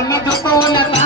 ಎಲ್ಲ ದೊಡ್ಡ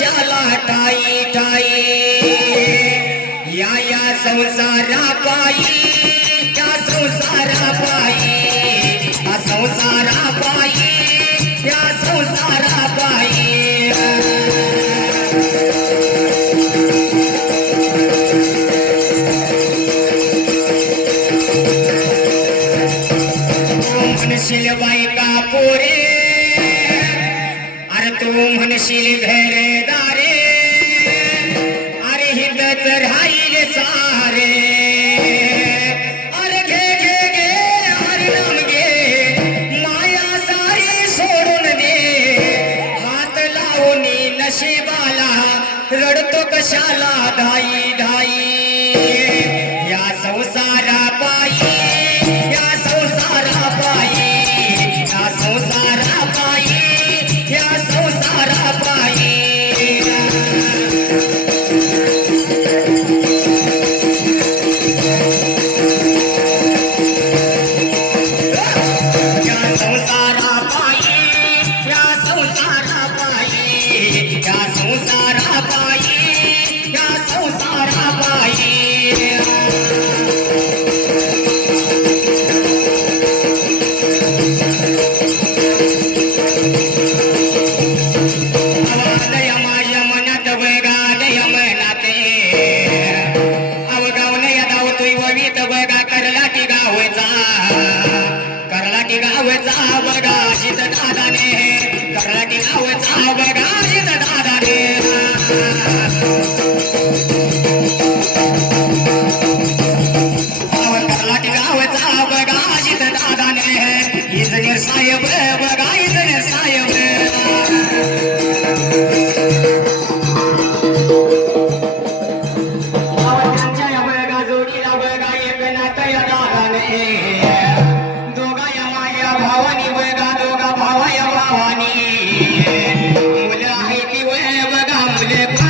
कशाला ठाई ठाई या या संसारा पायी या संसारा पायी. या संसारा पायी या संसारा पायी. म्हणशील बायका पोरे. अरे तू म्हणशील घरे दारे अरे हिंदच राहील सारे। घे घे घे माया सोडून दे। हात रडतो कशाला धाई धाई। या संसार संसारा पायी या संसारा पायी. Philip.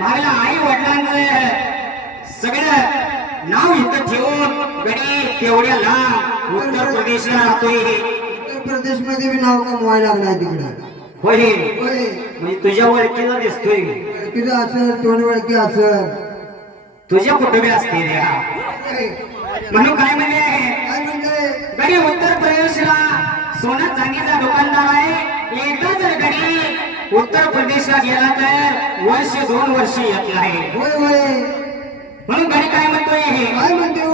माझ्या आई वडिलांचं सगळं नाव इथं ठेवून गडी केवढ्या लांब उत्तर प्रदेशला राहतोय. उत्तर प्रदेशमध्ये मी नाव कमवाय लागलाय तिकडे. होय. म्हणजे तुझ्या ओळखीला दिसतोय. तिथं असं तोंड वळखी असं तुझ्या कुटुंबी असते म्हणून काय म्हणजे गडी उत्तर प्रदेशला सोनं चांगीचा दुकानदार आहे. एकदा उत्तर प्रदेशला गेला तर वर्ष दोन वर्ष येत आहे होय होय. म्हणून गडी काय म्हणतोय काय म्हणते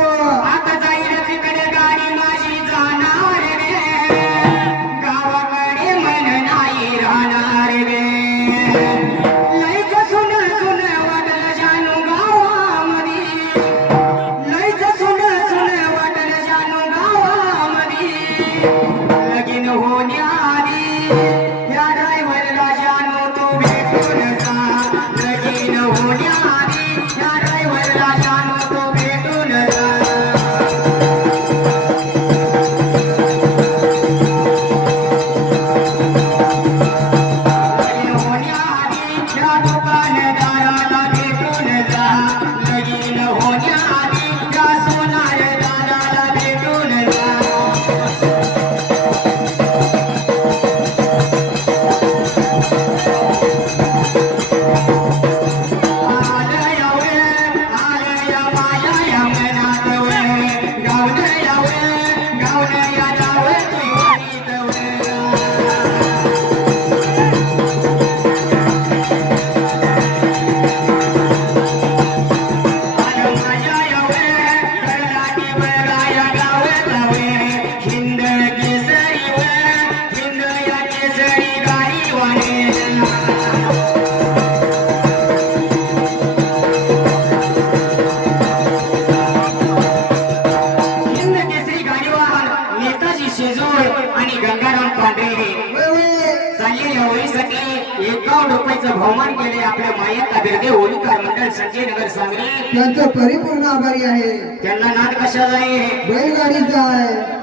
होळीसाठी एकावन्न रुपयाचं बहुमान केले आपल्या मायेत बिरदे होळीकार मंडळ संजय नगर सांगली त्यांचं परिपूर्ण आभारी आहे. त्यांना नाद कशाचा आहे? बैलगाडीचा आहे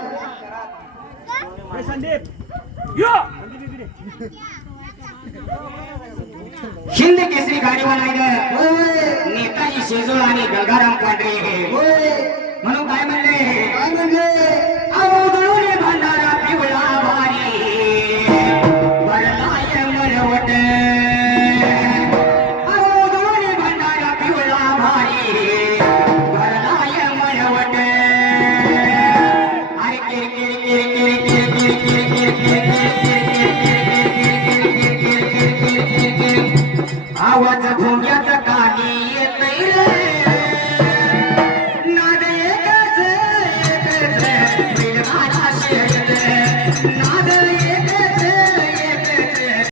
हिंद केसरी गाडी बनायचं होय. होय नेताजी शेजोळ आणि गंगाराम पांढरे हे. म्हणून काय म्हणले? काय म्हणले? কাছে